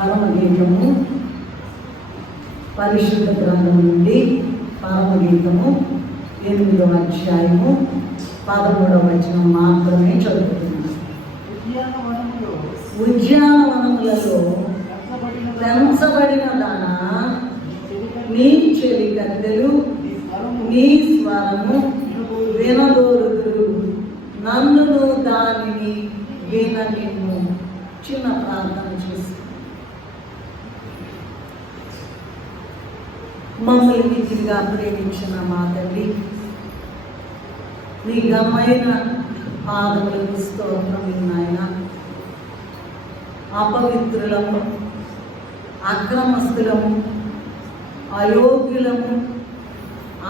పరమగీతము పరిశుద్ధ గ్రంథం నుండి పరమగీతము 8వ అధ్యాయము 13వ వచనం మాత్రమే చదువుతున్నాను. ఉద్యానవనములలో పెంచబడిన దానా, నీ చెవి కత్తెలు నీ స్వరము వినదోరుదురు, నన్నును దానిని విననిమ్ము. చిన్న ప్రార్థన చేసి మమ్మల్ని నిజంగా ప్రేమించిన మా తల్లి, నీ ఘనమైన పాదములకు స్తోత్రం నాయన. అపవిత్రులము, అక్రమస్తులము, అయోగ్యులము,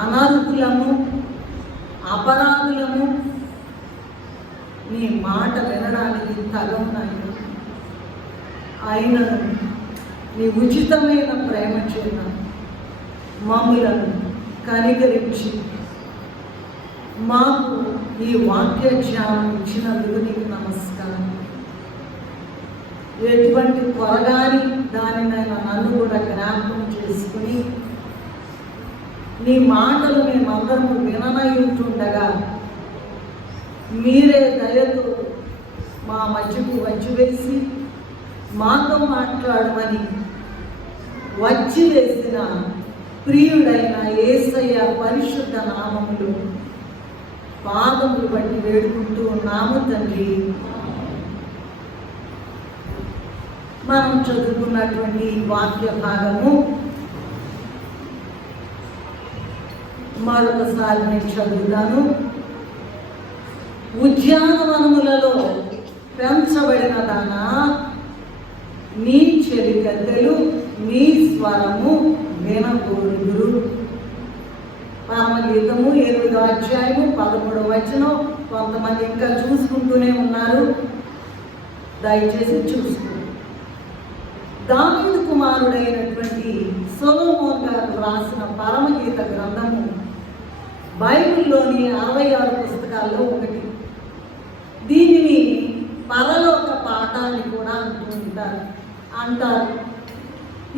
అనర్హులము, అపరాధులము నీ మాట వినడానికి తగవునాయి. అయినను నీ ఉచితమైన ప్రేమ చేత మమ్ములను కనికరించి మాకు ఈ వాక్య జ్ఞానం ఇచ్చినందుకు నీకు నమస్కారం. ఎటువంటి త్వరగాని దానినైనా నన్ను కూడా జ్ఞాపకం చేసుకుని నీ మాటలు మేమందరము విననయుంటుండగా మీరే దయతో మా మధ్యకు వచ్చి వేసి మాతో మాట్లాడమని వచ్చి వేసిన ప్రియుడైన యేసయ్య పరిశుద్ధ నామములు పాదములు బట్టి వేడుకుంటూ ఉన్నాము తండ్రి. మనం చదువుకున్నటువంటి వాక్య భాగము మరొకసారి నేను చదువుతాను. ఉద్యానవనములలో పెంచబడిన దానా, నీ చెవి కత్తెలు నీ స్వరము వినకూడదు. పరమగీతము 8వ అధ్యాయము 13వ వచనం. కొంతమంది ఇంకా చూసుకుంటూనే ఉన్నారు, దయచేసి చూసుకోండి. దావీదు కుమారుడైనటువంటి సొలొమోను గారు రాసిన పరమగీత గ్రంథము బైబిల్లోని 66 పుస్తకాల్లో ఒకటి. దీనిని పరలోక పాఠాన్ని కూడా అంటారు.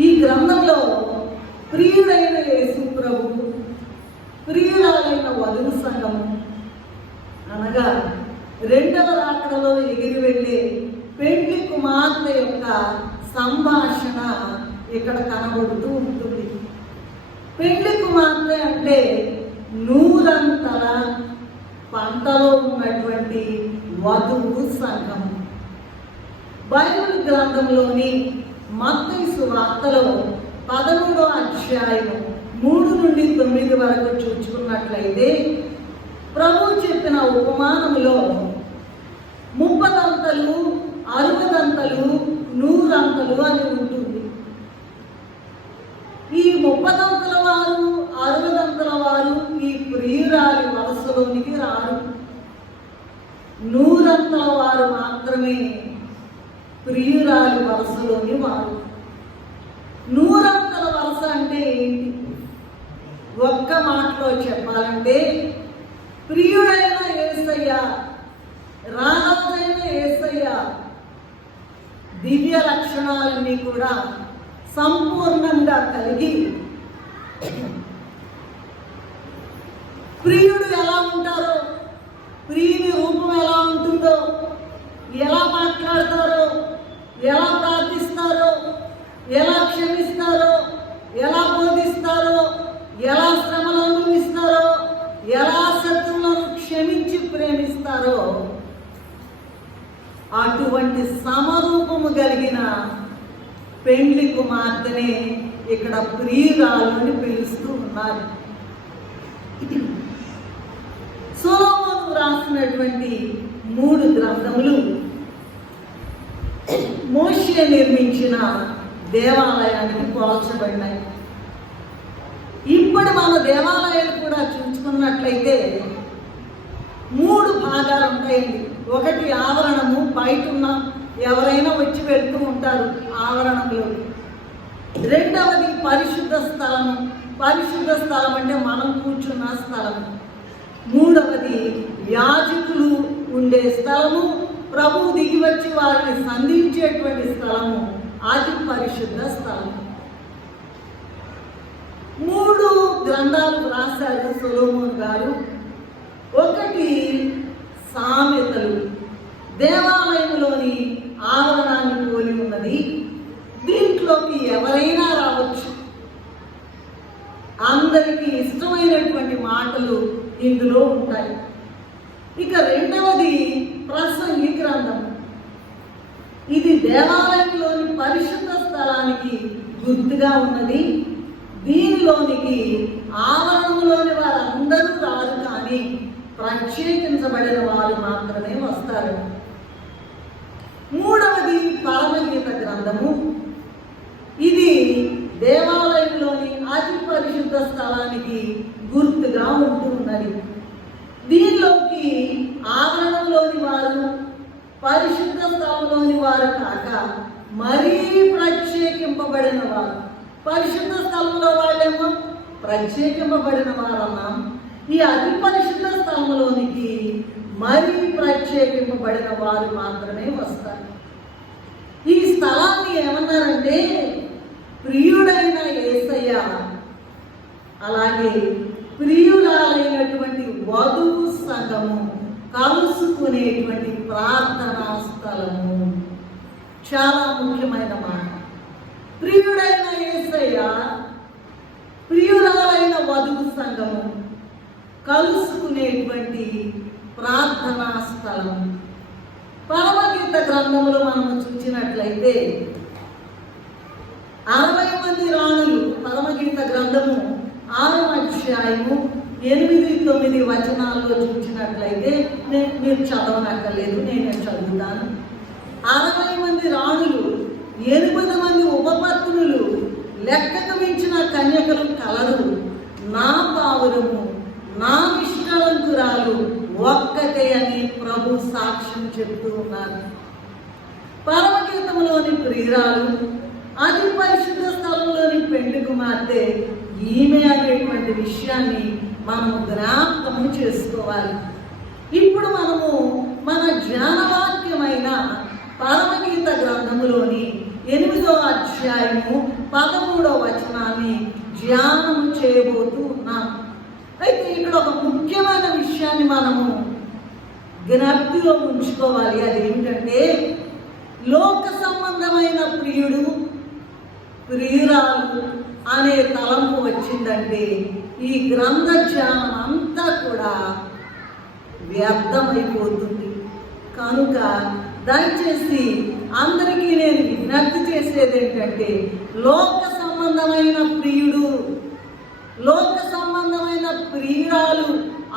ఈ గ్రంథంలో ప్రియుడైన యేసు ప్రభువు, ప్రియురాలైన వధువు సంఘము అనగా రెండవ రాకడలో ఎగిరి వెళ్ళే పెండ్లి కుమార్తె యొక్క సంభాషణ ఇక్కడ కనబడుతూ ఉంటుంది. పెండ్లి కుమార్తె అంటే నూరంతల పంటలో ఉన్నటువంటి వధువు సంఘం. బైబిల్ గ్రంథంలోని మత్తయి సువార్తలో 11వ అధ్యాయం 3 నుండి 9 వరకు చూసుకున్నట్లయితే ప్రభు చెప్పిన ఉపమానములో 30 దంతలు, 60 దంతలు, 100 దంతలు అని ఉంటుంది. ఈ 30 దంతల వారు, 60 దంతల వారు ఈ ప్రియురాలి వరసలోనికి రారు. 100 దంతల వారు మాత్రమే ప్రియురాలి వరసలోని వారు. 100 దంతల వరస అంటే ఏంటి? ఒక్క మాటలో చెప్పాలంటే ప్రియుడైన యేసయ్య, రారాజైన యేసయ్య దివ్య లక్షణాలన్నీ కూడా సంపూర్ణంగా కలిగి, ప్రియుడు ఎలా ఉంటారో, ప్రియుని రూపం ఎలా ఉంటుందో, ఎలా మాట్లాడతారో, ఎలా ప్రార్థిస్తారో, ఎలా క్షమిస్తారో, ఎలా బోధిస్తారో, ఎలా శ్రమలు అనుభవిస్తారో, ఎలా శత్రువులను క్షమించి ప్రేమిస్తారో అటువంటి సమరూపము కలిగిన పెండ్లి కుమార్తెనే ఇక్కడ ప్రియురాలని పిలుస్తూ ఉన్నారు. సొలొమోను రాసినటువంటి 3 గ్రంథములు మోషే నిర్మించిన దేవాలయానికి పోల్చబడినాయి. ఇప్పుడు మన దేవాలయాలు కూడా చూసుకున్నట్లయితే 3 భాగాలు ఉంటాయండి. ఒకటి ఆవరణము, బయట ఉన్న ఎవరైనా వచ్చి వెళ్తూ ఉంటారు ఆవరణంలో. రెండవది పరిశుద్ధ స్థలము. పరిశుద్ధ స్థలం అంటే మనం కూర్చున్న స్థలము. మూడవది యాజకులు ఉండే స్థలము, ప్రభువు దిగి వచ్చి వారిని సంధించేటువంటి స్థలము అతి పరిశుద్ధ స్థలం. 3 గ్రంథాలు రాశారు సొలొమోను గారు. ఒకటి సామెతలు, దేవాలయంలోని ఆవరణాన్ని పోలి ఉన్నది. దీంట్లోకి ఎవరైనా రావచ్చు. అందరికీ ఇష్టమైనటువంటి మాటలు ఇందులో ఉంటాయి. ఇక రెండవది ప్రసంగి గ్రంథం. ఇది దేవాలయంలోని పరిశుద్ధ స్థలానికి గుర్తుగా ఉన్నది. దీనిలోనికి ఆవరణంలోని వారందరూ రారు, కానీ ప్రత్యేకించబడిన వారు మాత్రమే వస్తారు. మూడవది పరమగీత గ్రంథము. ఇది దేవాలయంలోని అతి పరిశుద్ధ స్థలానికి గుర్తుగా ఉంటున్నది. దీనిలోకి ఆవరణంలోని వారు, పరిశుద్ధ స్థలంలోని వారు కాక మరీ ప్రత్యేకింపబడిన వారు. పరిశుద్ధ స్థలంలో వాళ్ళేమో ప్రత్యేకింపబడిన వారన్నాం. ఈ అతి పరిశుద్ధ స్థలంలోనికి మరీ ప్రత్యేకింపబడిన వారు మాత్రమే వస్తారు. ఈ స్థలాన్ని ఏమన్నారంటే ప్రియుడైన యేసయ్య, అలాగే ప్రియురాలైనటువంటి వధువు సంఘము కలుసుకునేటువంటి ప్రార్థనా స్థలము. చాలా ముఖ్యమైన మాట. ప్రియుడైన యేసయ్య, ప్రియురాలైన వధువు సంఘము కలుసుకునేటువంటి ప్రార్థనా స్థలం. పరమగీత గ్రంథంలో మనము చూసినట్లయితే 60 మంది రాణులు, పరమగీత గ్రంథము 6వ అధ్యాయము 8-9 వచనాల్లో చూసినట్లయితే, మీరు చదవనక్కర్లేదు, నేనే చదువుతాను. 60 మంది రాణులు, 8 మంది ఉపపత్నులు, లెక్కకు మించిన కన్యకలు కలరు. నా పావురము, నా నిష్కళంకురాలు ఒక్కటే అని ప్రభు సాక్ష్యం చెప్తూ ఉన్నారు. పరమగీతంలోని ప్రియురాలు, అతి పరిశుద్ధ స్థలంలోని పెండ్లి కుమార్తె ఈమె అనేటువంటి విషయాన్ని మనము జ్ఞాపకం చేసుకోవాలి. ఇప్పుడు మనము మన జ్ఞానవాక్యమైన పరమగీత గ్రంథములోని 8వ అధ్యాయము 13వ వచనాన్ని ధ్యానం చేయబోతూ ఉన్నాం. అయితే ఇక్కడ ఒక ముఖ్యమైన విషయాన్ని మనము జ్ఞప్తిలో ఉంచుకోవాలి. అదేమిటంటే, లోక సంబంధమైన ప్రియుడు, ప్రియురాలు అనే తలంపు వచ్చిందంటే ఈ గ్రంథ ధ్యానం అంతా కూడా వ్యర్థమైపోతుంది. కనుక దయచేసి అందరికీ నేను విజ్ఞప్తి చేసేది ఏంటంటే, లోక సంబంధమైన ప్రియుడు, లోక సంబంధమైన ప్రియురాలు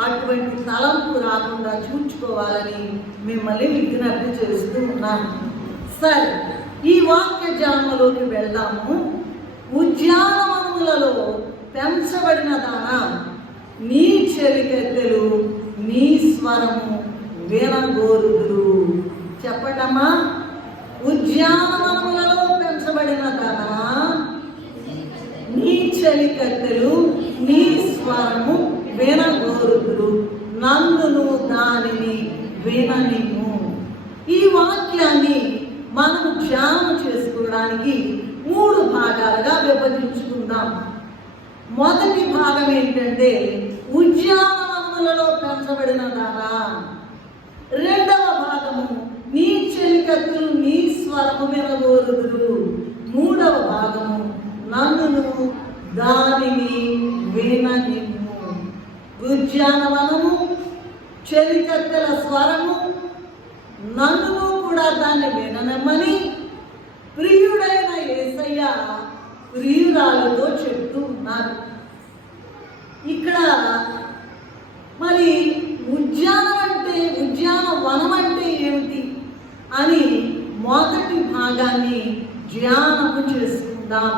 అటువంటి తలంపు రాకుండా చూచుకోవాలని మిమ్మల్ని విజ్ఞప్తి చేస్తూ ఉన్నాను. సరే, ఈ వాక్య ధ్యానంలోకి వెళ్దాము. ఉద్యానవనములలో పెంచబడిన దానా, నీ చెలికత్తెలు నీ స్వరము వినగోరుదురు. చెప్పటమ్మా. ఉద్యానవనములలో పెంచబడిన దానా, నీ చెలికత్తెలు నీ స్వరము వినగోరుదురు, నందును దానిని విననిము. ఈ వాక్యాన్ని మనం ధ్యానం చేసుకోవడానికి 3 భాగాలుగా విభజించుకుందాం. మొదటి భాగం ఏంటంటే ఉద్యానవనములలో పెంచబడిన దానా. రెండవ భాగము నీ చెలికత్తెలు నీ స్వరము వినగోరుదురు. మూడవ భాగము నన్నును దానిని విననిమ్ము. ఉద్యానవనము, చెలికత్తెల స్వరము, నన్నును కూడా దాన్ని విననమ్మని ప్రియుడైన యేసయ్య ప్రియురాలతో చెప్తూ ఉన్నారు. ఇక్కడ మరి ఉద్యానవనం అంటే ఏమిటి అని మొదటి భాగాన్ని ధ్యానము చేసుకుందాం.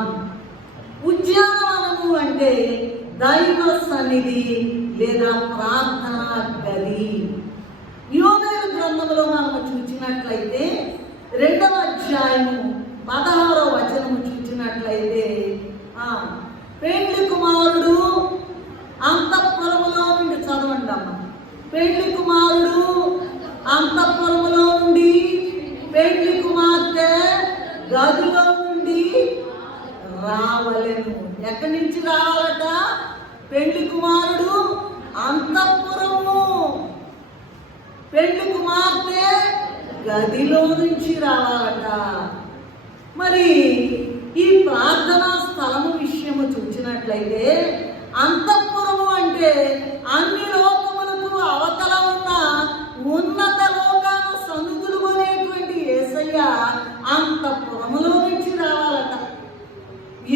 ఉద్యానవనము అంటే దైవ సన్నిధి లేదా ప్రార్థనా గది. యోవేలు గ్రంథంలో మనము చూసినట్లయితే 2వ అధ్యాయము 16వ వచనము చూసినట్లయితే, పెండ్లి కుమారుడు అంతఃపురములో నుండి, చదవండి అమ్మ. పెండ్లి కుమారుడు అంతఃపురములో నుండి పెండ్లి కుమార్తె గదిలో నుండి రావలెను. ఎక్కడి నుంచి రావాలట? పెళ్లి కుమారుడు అంతఃపురము, పెళ్లి కుమార్తె గదిలో నుంచి రావాలట. మరి ఈ ప్రార్థనా స్థలము విషయము చూసినట్లయితే అంతఃపురము అంటే అన్ని లోకములకు అవతల ఉన్న ఉన్నత లోకాన సన్నిధులు అనేటువంటి యేసయ్య అంతఃపురములో నుంచి రావాలట.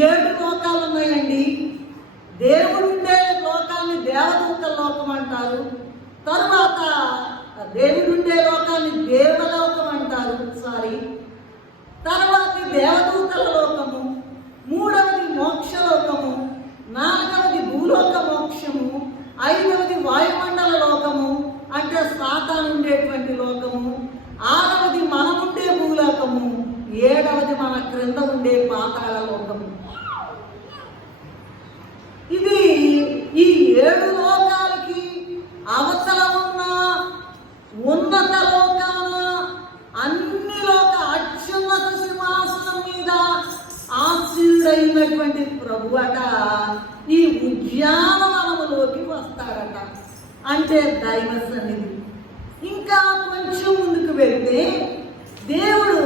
7 లోకాలు ఉన్నాయండి. దేవుడుండే లోకాన్ని దేవదూత లోకం అంటారు. తరువాత దేవుడుండే లోకాన్ని దేవలోకం అంటారు. తర్వాత దేవదూతల లోకము, 3వది మోక్షలోకము, 4వది భూలోక మోక్షము, 5వది వాయుమండల లోకము అంటే సాతాను ఉండేటువంటి లోకము, 6వది మనముండే భూలోకము, 7వది మన క్రింద ఉండే పాతాళ లోకము. ఇది ఈ 7 లోకాలకి అవతల ఉన్న ఉన్నత లోకాన అన్ని లోక అత్యున్నత సింహాసనం మీద ఆశీనుడైనటువంటి ప్రభువట ఈ ఉద్యానవనములోకి వస్తాడట. అంటే దైవ సన్నిధి. ఇంకా కొంచెం ముందుకు వెళ్తే దేవుడు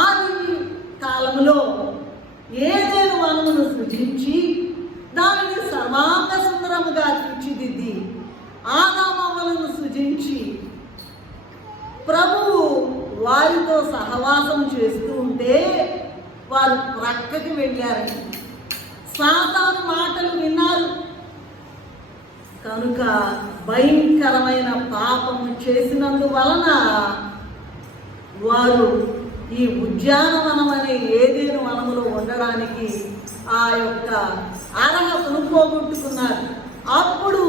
ఆది కాలంలో ఏదైనా వనమును సృజించి దానిని సర్వాంగ సుందరముగా తీర్చిదిద్ది ఆదామవ్వలను సృజించి ప్రభువు వారితో సహవాసం చేస్తూ ఉంటే వారు ప్రక్కకి వెళ్ళారు. సాతాను మాటలు విన్నారు కనుక భయంకరమైన పాపము చేసినందువలన వారు ఈ ఉద్యానవనం అనే ఏదేను వనములో ఉండడానికి ఆ యొక్క అర్హతను పోగొట్టుకున్నారు. అప్పుడు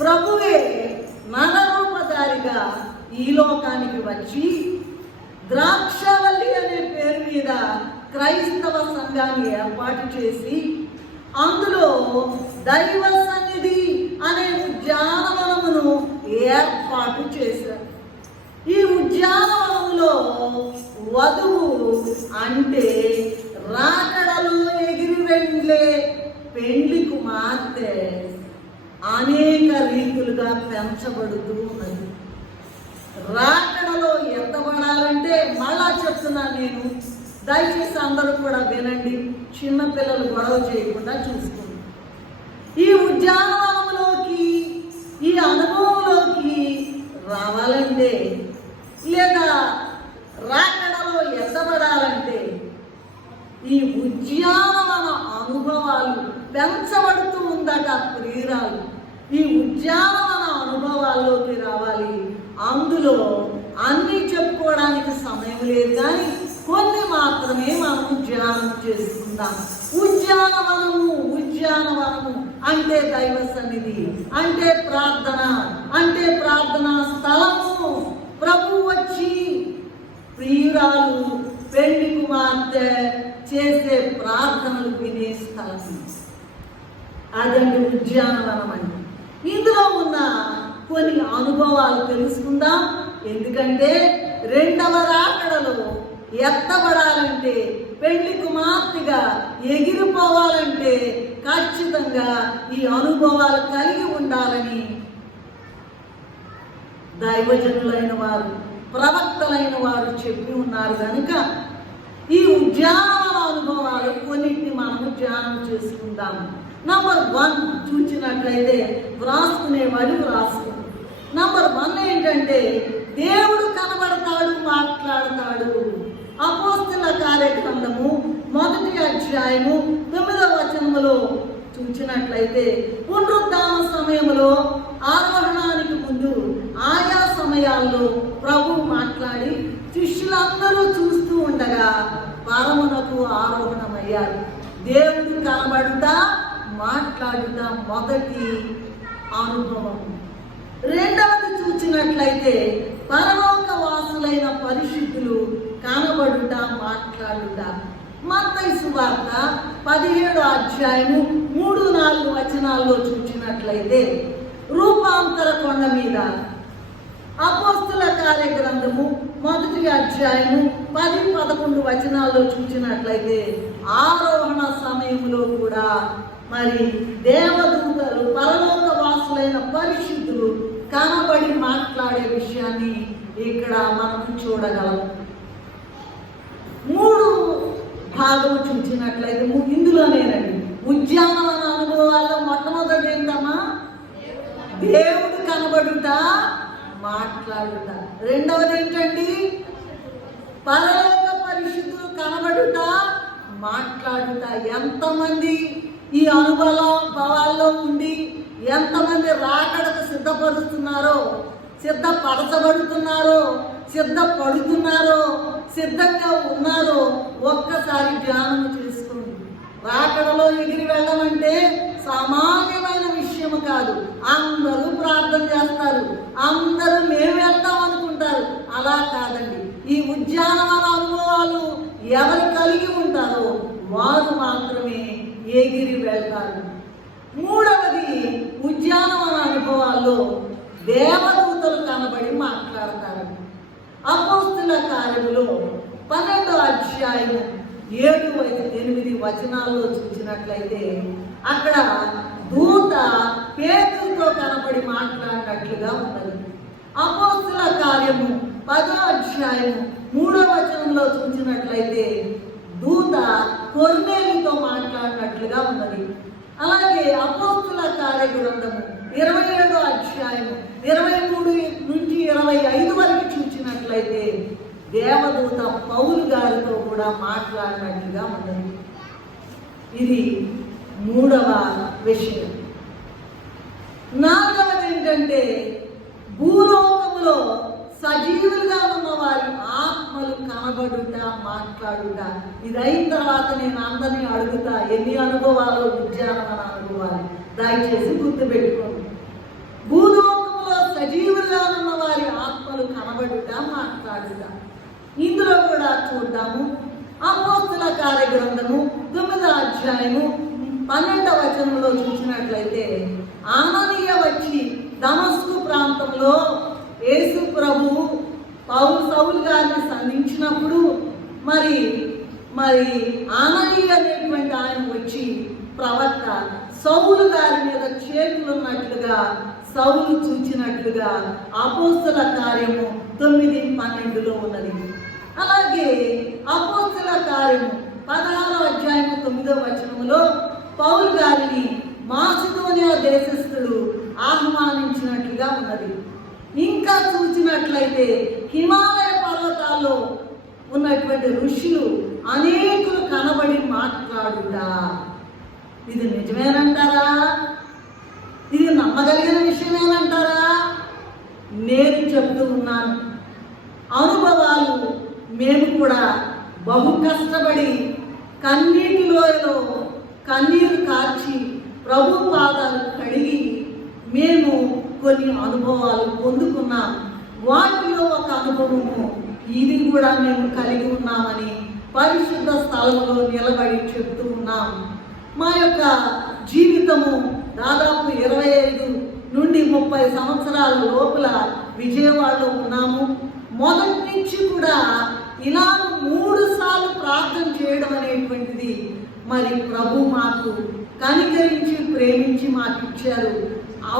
ప్రభువే నరరూపధారిగా ఈ లోకానికి వచ్చి ద్రాక్షవల్లి అనే పేరు మీద క్రైస్తవ సంఘాన్ని ఏర్పాటు చేసి అందులో దైవ సన్నిధి అనే ఉద్యానవనమును ఏర్పాటు చేశారు. ఈ ఉద్యానవనములో వధువు అంటే రాకడలో ఎగిరి వెళ్ళే పెండ్లి కుమార్తె అనేక రీతులుగా పెంచబడుతూ ఉన్నది. రాకడలో ఎత్తబడాలంటే మళ్ళా చెప్తున్నాను నేను, దయచేసి అందరూ కూడా వినండి, చిన్నపిల్లలు గొడవ చేయకుండా చూసుకోండి. ఈ ఉద్యానవనంలోకి ఈ అనుభవంలోకి రావాలంటే లేదా రాకడలో ఎత్తబడాలంటే ఈ ఉద్యానవన అనుభవాలు పెంచబడుతూ ఉందట ప్రియురాలు. ఈ ఉద్యానవన అనుభవాల్లోకి రావాలి. అందులో అన్నీ చెప్పుకోవడానికి సమయం లేదు, కానీ కొన్ని మాత్రమే మనం ధ్యానం చేసుకుందాం. ఉద్యానవనము అంటే దైవ సన్నిధి, అంటే ప్రార్థన, అంటే ప్రార్థనా స్థలము. ప్రభు వచ్చి ప్రియురాలు పెళ్లి కుమార్తె చేసే ప్రార్థనలు వినే స్థలం అదండి ఉద్యానవనం అండి. ఇందులో ఉన్న కొన్ని అనుభవాలు తెలుసుకుందాం. ఎందుకంటే 2వ రాకడలో ఎత్తబడాలంటే పెళ్లి కుమార్తెగా ఎగిరిపోవాలంటే ఖచ్చితంగా ఈ అనుభవాలు కలిగి ఉండాలని దైవజనులైన వారు, ప్రవక్తలైన వారు చెప్పి ఉన్నారు. కనుక ఈ ఉద్యానవన అనుభవాలు కొన్నిటిని మనము ధ్యానం చేసుకుందాము. నంబర్ 1 చూసినట్లయితే వ్రాసుకునేవాడు వ్రాసుకుంటాడు. నంబర్ 1 ఏంటంటే దేవుడు కనబడతాడు, మాట్లాడతాడు. అపోస్తల కార్యగ్రంథము 1వ అధ్యాయము 9వ వచనములో చూసినట్లయితే పునరుద్ధాన సమయంలో ఆరోహణానికి ముందు ఆయా సమయాల్లో ప్రభువు మాట్లాడి శిష్యులందరూ చూస్తూ ఉండగా పరమునకు ఆరోహణమయ్యారు. దేవుడు కనబడుతా మాట్లాడుతా మొదటి అనుభవం. 2వది చూసినట్లయితే పరలోక వాసులైన పరిశుద్ధులు కనబడుట, మాట్లాడుట. మత్తయి సువార్త 17వ అధ్యాయము 3-4 వచనాల్లో చూసినట్లయితే రూపాంతర కొండ మీద. అపోస్తల కార్యగ్రంథము మొదటి అధ్యాయము 10-11 వచనాల్లో చూసినట్లయితే ఆరోహణ సమయంలో కూడా మరి దేవదూతలు పరలోక వాసులైన పరిశుద్ధులు కనబడి మాట్లాడే విషయాన్ని ఇక్కడ మనం చూడగలం. 3 భాగం చూసినట్లయితే ఇందులోనేనండి ఉద్యానవన అనుభవాల్లో మొట్టమొదటి ఏంటమ్మా? దేవుడు కనబడుట, మాట్లాడుట. రెండవది ఏంటండి? పరలోక పరిశుద్ధులు కనబడుట, మాట్లాడుట. ఎంతమంది ఈ అనుభవాల్లో ఉండి ఎంతమంది రాకడకు సిద్ధపరచబడుతున్నారో, సిద్ధపడుతున్నారో, సిద్ధంగా ఉన్నారో ఒక్కసారి ధ్యానం చేసుకోండి. రాకడలో ఎగిరి వెళ్ళమంటే సామాన్యమైన విషయం కాదు. అందరూ ప్రార్థన చేస్తారు, అందరూ మేము వెళ్తాం అనుకుంటారు. అలా కాదండి. ఈ ఉద్యానవన అనుభవాలు ఎవరు కలిగి ఉంటారో వారు మాత్రమే ఎగిరి వెళ్తారు. 3వది ఉద్యానవన అనుభవాల్లో దేవదూతలు కనబడి మాట్లాడతారు. అపోస్తుల కార్యములో 12వ అధ్యాయం 7-8 వచనాల్లో చూసినట్లయితే అక్కడ దూత పేతురుతో కనబడి మాట్లాడినట్లుగా ఉన్నది. అపోస్తుల కార్యము 10వ అధ్యాయం 3వ వచనంలో చూసినట్లయితే దూత కొర్నేలితో మాట్లాడినట్లుగా ఉన్నది. అలాగే అపోస్తుల కార్య గ్రంథము 27వ అధ్యాయము 23-25 వరకు చూసినట్లయితే దేవదూత పౌలు గారితో కూడా మాట్లాడినట్లుగా ఉన్నది. ఇది 3వ విషయం. 4వది ఏంటంటే భూలోకములో సజీవులుగా ఉన్న వారి ఆత్మలు కనబడుట, మాట్లాడుట. ఇది అయిన తర్వాత నేను అందరినీ అడుగుతా, ఎన్ని అనుభవాలు? ఉద్యానవన అనుభవాలు. దయచేసి గుర్తుపెట్టుకోండి. భూలోకములో సజీవులుగా ఉన్న వారి ఆత్మలు కనబడుట, మాట్లాడుట. ఇందులో కూడా చూద్దాము. అపోస్తుల కార్య గ్రంథము 9వ అధ్యాయము 12వ వచనంలో చూసినట్లయితే ఆననీయ వచ్చి దమస్కు ప్రాంతంలో యేసు ప్రభు సౌలు గారిని సంధించినప్పుడు మరి ఆననీయ అనేటువంటి ఆయన వచ్చి ప్రవక్త సౌలు గారి మీద చేతులు ఉన్నట్లుగా సౌలు చూచినట్లుగా అపోస్తుల కార్యము 9-12లో ఉన్నది. అలాగే అపోస్తుల కార్యము 16వ అధ్యాయము 9వ వచనములో పౌలు గారిని మాసిదోనియా దేశస్థుడు ఆహ్వానించినట్లుగా ఉన్నది. ఇంకా చూసినట్లయితే హిమాలయ పర్వతాల్లో ఉన్నటువంటి ఋషులు అనేకులు కనబడి మాట్లాడుట. ఇది నిజమేనంటారా? ఇది నమ్మగలిగిన విషయమేనంటారా? నేను చెప్తూ ఉన్నాను. అనుభవాలు మేము కూడా బహు కష్టపడి కన్నీటి లోయలో కన్నీరు కార్చి ప్రభు పాదాలు కడిగి మేము కొన్ని అనుభవాలు పొందుకున్నాం. వాటిలో ఒక అనుభవము ఇది కూడా మేము కలిగి ఉన్నామని పరిశుద్ధ స్థలంలో నిలబడి చెప్తూ ఉన్నాం. మా యొక్క జీవితము దాదాపు 25-30 సంవత్సరాల లోపల విజయవాడలో ఉన్నాము. మొదటి నుంచి కూడా ఇలా 3 సార్లు ప్రార్థన చేయడం అనేటువంటిది మరి ప్రభు మాకు కనికరించి ప్రేమించి మాకు ఇచ్చారు.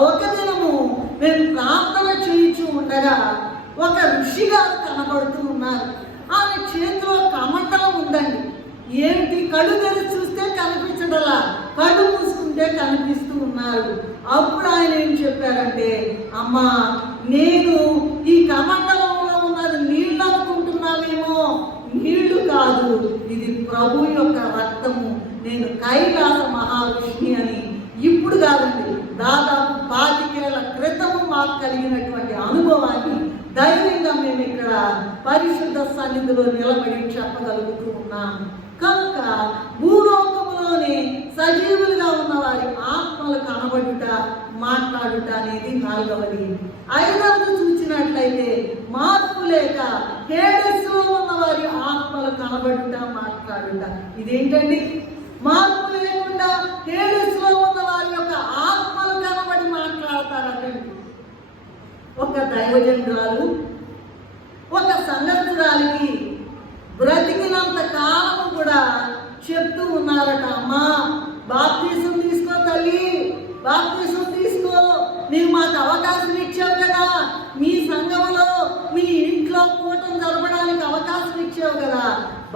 ఒక దినము మేము ప్రార్థన చేయించు ఉండగా ఒక ఋషి గారు కనబడుతూ ఉన్నారు. ఆమె చేతిలో కమండలం ఉందండి. ఏంటి? కళ్ళు తెరిచి చూస్తే కనిపించడలా, కళ్ళు మూసుకుంటే కనిపిస్తూ ఉన్నారు. అప్పుడు ఆయన ఏం చెప్పారంటే, అమ్మా నేను ఈ కమండలంలో ఉన్నది నీళ్ళు అనుకుంటున్నావేమో, నీళ్లు కాదు, ఇది ప్రభు యొక్క రక్తము. నేను కైలాస మహావిష్ణి అని ఇప్పుడు కాదండి, దాదాపు 25 ఏళ్ల క్రితము మాకు కలిగినటువంటి అనుభవాన్ని ధైర్యంగా మేము ఇక్కడ పరిశుద్ధ సన్నిధిలో నిలబడి చెప్పగలుగుతూ ఉన్నాం. కనుక భూలోకములోనే సజీవులుగా ఉన్న వారి ఆత్మలు కనబడుట, మాట్లాడుట అనేది 4వది. 5వది చూసినట్లయితే మార్పు లేక హేడెస్లో ఉన్న వారి ఆత్మలు కనబడుట, మాట్లాడుట. ఇదేంటండి? మార్పు లేకుండా హేడెస్లో ఉన్న వారి యొక్క ఆత్మలు కనబడి మాట్లాడతారటండి. ఒక దైవజనురాలు ఒక సంఘస్థురాలికి బ్రతికినంత కాలం కూడా చెప్తూ ఉన్నారట, అమ్మా బాప్తీసం తీసుకో తల్లి, బాప్తీసం తీసుకో, నీవు మాకు అవకాశం ఇచ్చావు కదా, మీ సంఘంలో మీ ఇంట్లో కూటం జరపడానికి అవకాశం ఇచ్చావు కదా,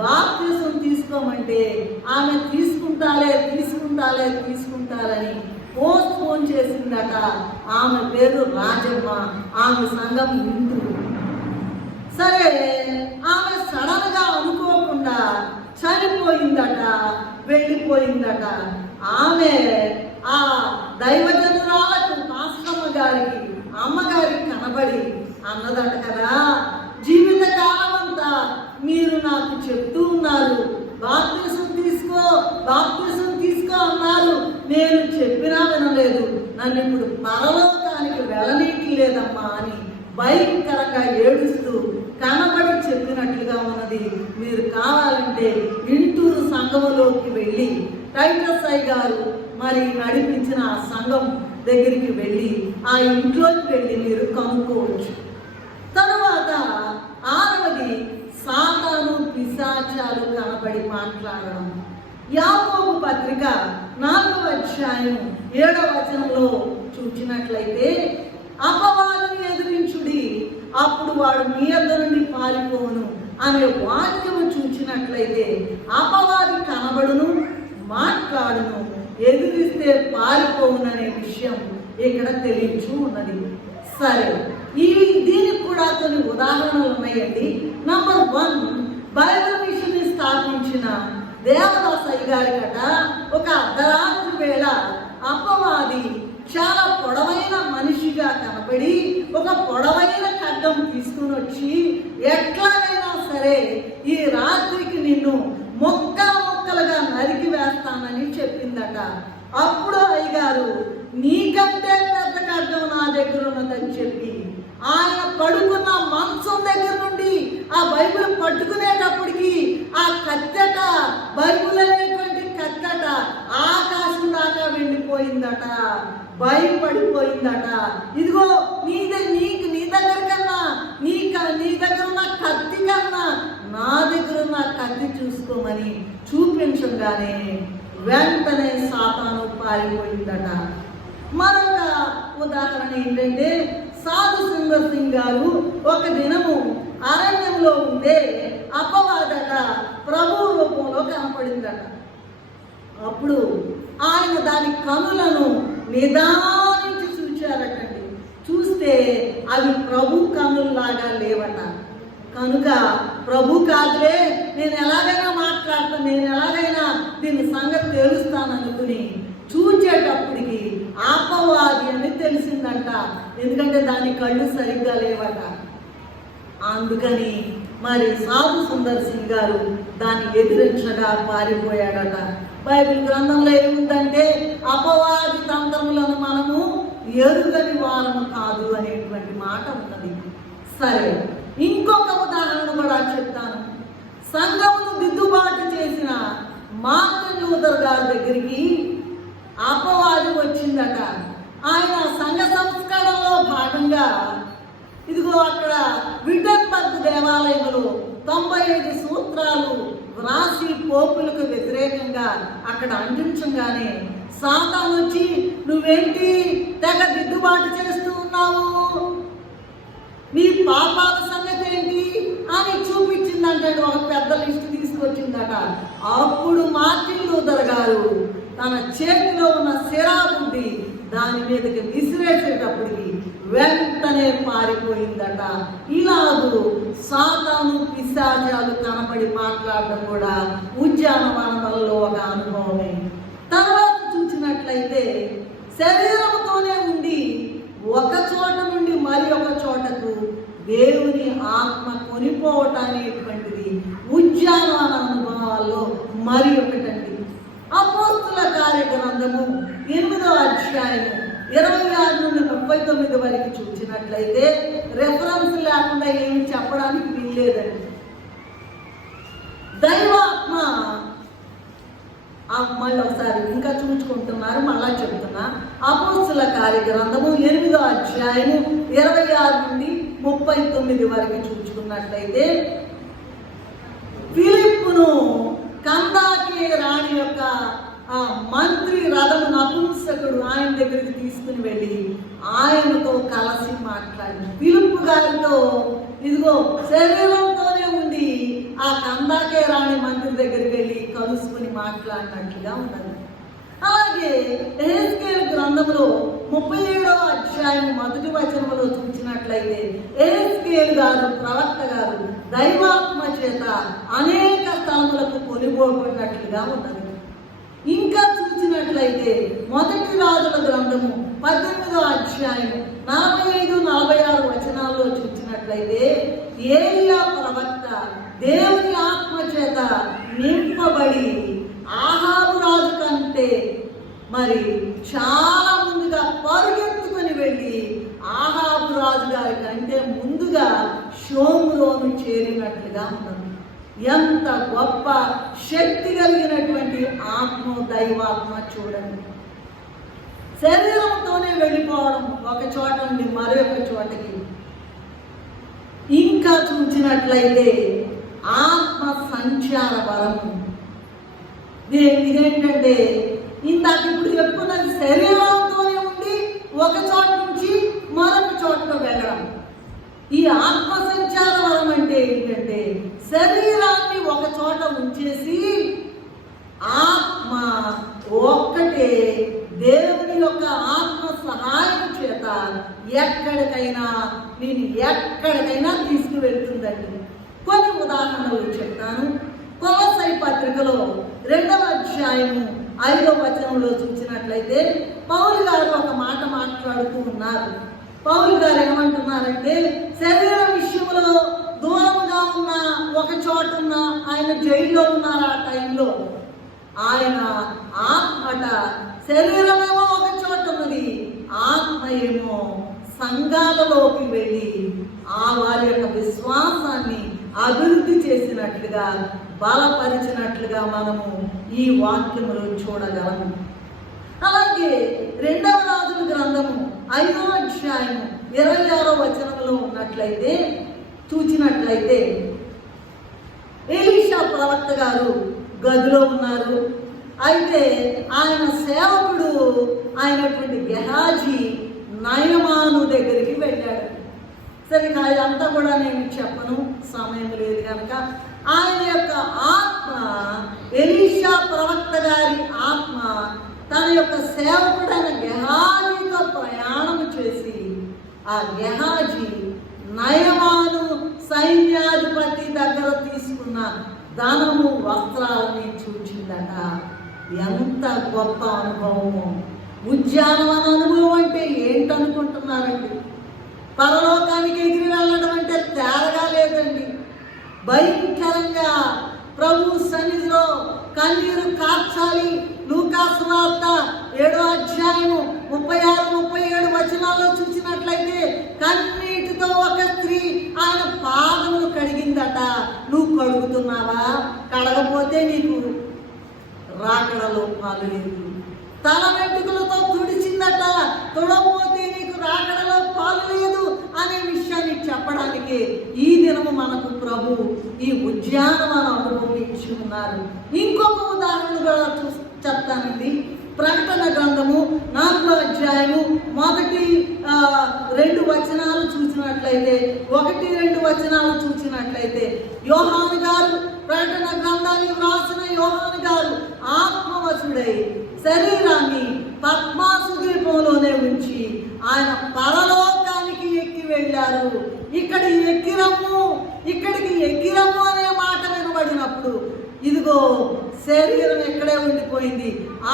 బాప్తీసం తీసుకోమంటే ఆమె తీసుకుంటాలని పోస్ట్ పోన్ చేసిందట. ఆమె పేరు రాజమ్మ, ఆమె సంఘం హిందూ. సరే, ఆమె సడన్ గా అనుకోకుండా చనిపోయిందట, వెళ్ళిపోయిందట. ఆమె ఆ దైవజనురాలకు మాస్టమ్మ గారికి, అమ్మగారికి కనబడి అన్నదట కదా, జీవితకాలం అంతా మీరు నాకు చెప్తూ ఉన్నారు బాప్తీసం తీసుకో అన్నారు, నేను చెప్పినా వినలేదు, నన్ను ఇప్పుడు పరలోకానికి వెళ్ళనీయట్లేదమ్మా అని భయంకరంగా ఏడుస్తూ కనబడి చెప్పినట్లుగా ఉన్నది. మీరు కావాలంటే ఇంటూరు సంఘంలోకి వెళ్ళి టైటస్ అయ్య గారు మరి నడిపించిన ఆ సంఘం దగ్గరికి వెళ్ళి ఆ ఇంట్లోకి వెళ్ళి మీరు కనుక్కోవచ్చు. తరువాత 6వది సాతాను పిశాచాలు కనబడి మాట్లాడడం. యాకోబు పత్రిక 4వ అధ్యాయం 7వ వచనంలో చూచినట్లయితే, అపవాదిని ఎదిరించుడి, అప్పుడు వాడు మీ యొద్ద నుండి పారిపోవును అనే వాక్యము చూచినట్లయితే అపవాది కనబడును, మాట్లాడును, ఎదిరిస్తే పారిపోవుననే విషయం ఇక్కడ తెలియచూ ఉన్నది. సరే, దీనికి కూడా కొన్ని ఉదాహరణలు ఉన్నాయండి. నంబర్ 1, బైబిల్ మిషన్ స్థాపించిన దేవదాసయ్య గారి కట ఒక అర్ధరాత్రి వేళ అపవాది చాలా పొడవైన మనిషిగా కనబడి ఒక పొడవైన ఖడ్గం తీసుకుని వచ్చి ఎట్లాగైనా సరే ఈ రాత్రికి నిన్ను ముక్కలుగా నరికి వేస్తానని చెప్పిందట. అప్పుడు అయ్యగారు, నీకంటే పెద్ద ఖడ్గం నా దగ్గర ఉన్నదని చెప్పి ఆయన పడుకున్న మంచం దగ్గర నుండి ఆ బైబిల్ పట్టుకునేటప్పటికి ఆ కత్తెట, బైబిల్ అనేటువంటి కత్తెట ఆకాశం దాకా వెళ్ళిపోయిందట, భయపడిపోయిందట. ఇదిగో నీ దగ్గర కన్నా నీ దగ్గర ఉన్న కత్తి కన్నా నా దగ్గర ఉన్న కత్తి చూసుకోమని చూపించగానే వెంటనే సాతాను పారిపోయిందట. మరొక ఉదాహరణ ఏంటంటే, సాధు సుందర్ సింగ్ గారు ఒక దినము అరణ్యంలో ఉంటే అపవాదట ప్రభు రూపంలో కనపడిందట. అప్పుడు ఆయన దాని కనులను నిదానించి చూచారటండి. చూస్తే అవి ప్రభు కనుల్లాగా లేవట. కనుక ప్రభు కాదులే, నేను ఎలాగైనా మాట్లాడతాను, నేను ఎలాగైనా దీని సంగతి తెలుస్తాననుకుని చూచేటప్పటికి అపవాది అని తెలిసిందంట. ఎందుకంటే దాని కళ్ళు సరిగ్గా లేవట. అందుకని మరి సాధు సుందర్ సింగ్ గారు దాన్ని ఎదిరించగా పారిపోయాడట. బైబిల్ గ్రంథంలో ఏముందంటే, అపవాది తంత్రములను మనము ఎరుగని వారము కాదు అనేటువంటి మాట ఉన్నది. సరే, ఇంకొక ఉదాహరణ కూడా చెప్తాను. సంఘమును దిద్దుబాటు చేసిన మార్టిన్ లూథర్ గారి దగ్గరికి అపవాది వచ్చిందట. ఆయన సంఘ సంస్కరణలో భాగంగా ఇదిగో అక్కడ విటన్బర్గ్ దేవాలయంలో 95 సూత్రాలు వ్రాసి పోపులకు వ్యతిరేకంగా అక్కడ అందించగానే సాతాను వచ్చి, నువ్వేంటి తెగ దిద్దుబాటు చేస్తూ ఉన్నావు, నీ పాపాల సంగతి ఏంటి అని చూపించిందంటే ఒక పెద్ద లిస్టు తీసుకొచ్చిందట. అప్పుడు మార్టిన్ లూథర్ గారు తన చేతిలో ఉన్న సిరాబుడ్డి దాని మీదకి విసిరేసేటప్పటికి వెంటనే పారిపోయిందట. ఇలాగూ సాతాను పిశాచాలు కనబడి మాట్లాడడం కూడా ఉద్యానవనంలో ఒక అనుభవమే. తర్వాత చూసినట్లయితే శరీరంతోనే ఉండి ఒక చోట నుండి మరి ఒక చోటకు దేవుని ఆత్మ కొనిపోవటానేటువంటిది ఉద్యానవన అనుభవాల్లో మరి ఒకటండి. అపోస్తుల కార్యగ్రంథము 8వ అధ్యాయం 26 నుండి 39 వరకు చూసినట్లయితే రెఫరెన్స్ లేకుండా ఏమి చెప్పడానికి వీల్లేదండి. దైవాత్మ మళ్ళీ ఒకసారి ఇంకా చూసుకుంటున్నారు, మళ్ళా చెప్తున్నా. అపోస్తుల కార్యగ్రంథము 8వ అధ్యాయము 26 నుండి 39 వరకు చూసుకున్నట్లయితే చూసినట్లయితే ఫిలిప్పును కందాకే రాణి యొక్క ఆ మంత్రి రథము నపుంసకుడు ఆయన దగ్గరికి తీసుకుని వెళ్ళి ఆయనతో కలిసి మాట్లాడి ఫిలిప్పు గారితో ఇదిగో శరీరంతోనే ఉండి ఆ కందాకే రాణి మంత్రి దగ్గరికి వెళ్ళి కలుసుకుని మాట్లాడినట్లుగా ఉన్నది. అలాగే యెహెజ్కేలు గ్రంథంలో 37వ అధ్యాయం 1వ వచనంలో చూసినట్లయితే యెహెజ్కేలు గారు ప్రవక్త గారు దైవాత్మ చేత అనేక స్థలములకు కొనిపోబడినట్లుగా ఉన్నది. ఇంకా చూసినట్లయితే 1 రాజుల గ్రంథము 18వ అధ్యాయం 45-46 వచనాల్లో చూసినట్లయితే ఏలియా ప్రవక్త దేవుని ఆత్మ చేత నింపబడి ఆహాబు రాజు కంటే మరి చాలా ముందుగా పరుగెత్తుకుని వెళ్ళి ఆహాబు రాజు గారి కంటే ముందుగా షోమ్రోను చేరినట్లుగా ఉన్నది. ఎంత గొప్ప శక్తి కలిగినటువంటి ఆత్మ, దైవాత్మ చూడండి. శరీరంతోనే వెళ్ళిపోవడం ఒక చోట నుండి మరొక చోటకి. ఇంకా చూసినట్లయితే ఆత్మ సంచార వరము. ఇదేంటంటే ఇందాక ఇప్పుడు చెప్పుకున్నది శరీరంతోనే ఉండి ఒక చోట నుంచి మరొక చోటలో వెళ్ళడం. ఈ ఆత్మ సంచార వరం అంటే ఏంటంటే శరీరాన్ని ఒక చోట ఉంచేసి ఆత్మ ఒక్కటే దేవుని యొక్క ఆత్మ సహాయం చేత ఎక్కడికైనా తీసుకువెళ్తుందండి. కొన్ని ఉదాహరణలు చెప్తాను. కొలస్సై పత్రికలో 2వ అధ్యాయము 5వ వచనంలో చూసినట్లయితే పౌలు గారు ఒక మాట మాట్లాడుతూ ఉన్నారు. పౌలు గారు ఏమంటున్నారంటే శరీర విషయంలో దూరంగా ఉన్న ఒక చోట ఉన్న ఆయన జైల్లో ఉన్నారు. ఆ టైంలో ఆయన ఆత్మట శరీరమేమో ఒక చోట ఉన్నది, ఆత్మ ఏమో సంఘాలలోకి వెళ్ళి ఆ వారి యొక్క విశ్వాసాన్ని అభివృద్ధి చేసినట్లుగా బలపరిచినట్లుగా మనము ఈ వాక్యములో చూడగలము. అలాగే 2వ రాజుల గ్రంథము 5వ అధ్యాయం 26వ వచనంలో ఉన్నట్లయితే చూచినట్లయితే ఎలీషా ప్రవక్త గారు గదిలో ఉన్నారు. అయితే ఆయన సేవకుడు అయినటువంటి గెహాజీ నయమాను దగ్గరికి వెళ్ళాడు. సరే అదంతా కూడా నేను చెప్పను, సమయం లేదు కనుక. ఆయన యొక్క ఆత్మ, ఎలీషా ప్రవక్త గారి ఆత్మ తన యొక్క సేవకుడైన గెహాజీతో ప్రయాణం చేసి ఆ గెహాజీ నయమాను సైన్యాధిపతి దగ్గర తీసుకున్న ధనము, వస్త్రాలని చూచిందట. ఎంత గొప్ప అనుభవము! ఉద్యానవన అనుభవం అంటే ఏంటనుకుంటున్నారండి? పరలోకానికి ఎగిరి వెళ్ళడం అంటే తేరగా లేదండి. భయంకరంగా ప్రభు సన్నిధిలో కన్నీరు కార్చాలి. లూకా సువార్త 7వ అధ్యాయము 36-37 వచనాల్లో చూసినట్లయితే కన్నీటితో ఒక స్త్రీ ఆయన పాదములు కడిగిందట. నువ్వు కడుగుతున్నావా? కడగపోతే నీకు రాకడలో పాలు లేదు. తల వెంట్రుకలతో తుడిచిందట. తుడపోతే నీకు రాకడలో పాలు లేదు అనే విషయాన్ని చెప్పడానికి ఈ దినము మనకు ప్రభు ఈ ఉద్యానవన అనుభవించి ఉన్నారు. ఇంకొక ఉదాహరణ కూడా చెప్తానండి. ప్రకటన గ్రంథము 4వ అధ్యాయము 1-2 వచనాలు చూసినట్లయితే 1-2 వచనాలు చూసినట్లయితే యోహాను గారు, ప్రకటన గ్రంథాన్ని వ్రాసిన యోహాను గారు ఆత్మవశుడై శరీరాన్ని పద్మాసు ద్వీపంలోనే ఉంచి ఆయన పరలోకానికి ఎక్కి వెళ్ళారు. ఇక్కడికి ఎక్కిరమ్ము అనే మాట వినబడినప్పుడు ఇదిగో శరీరం ఎక్కడే ఉండిపోయింది.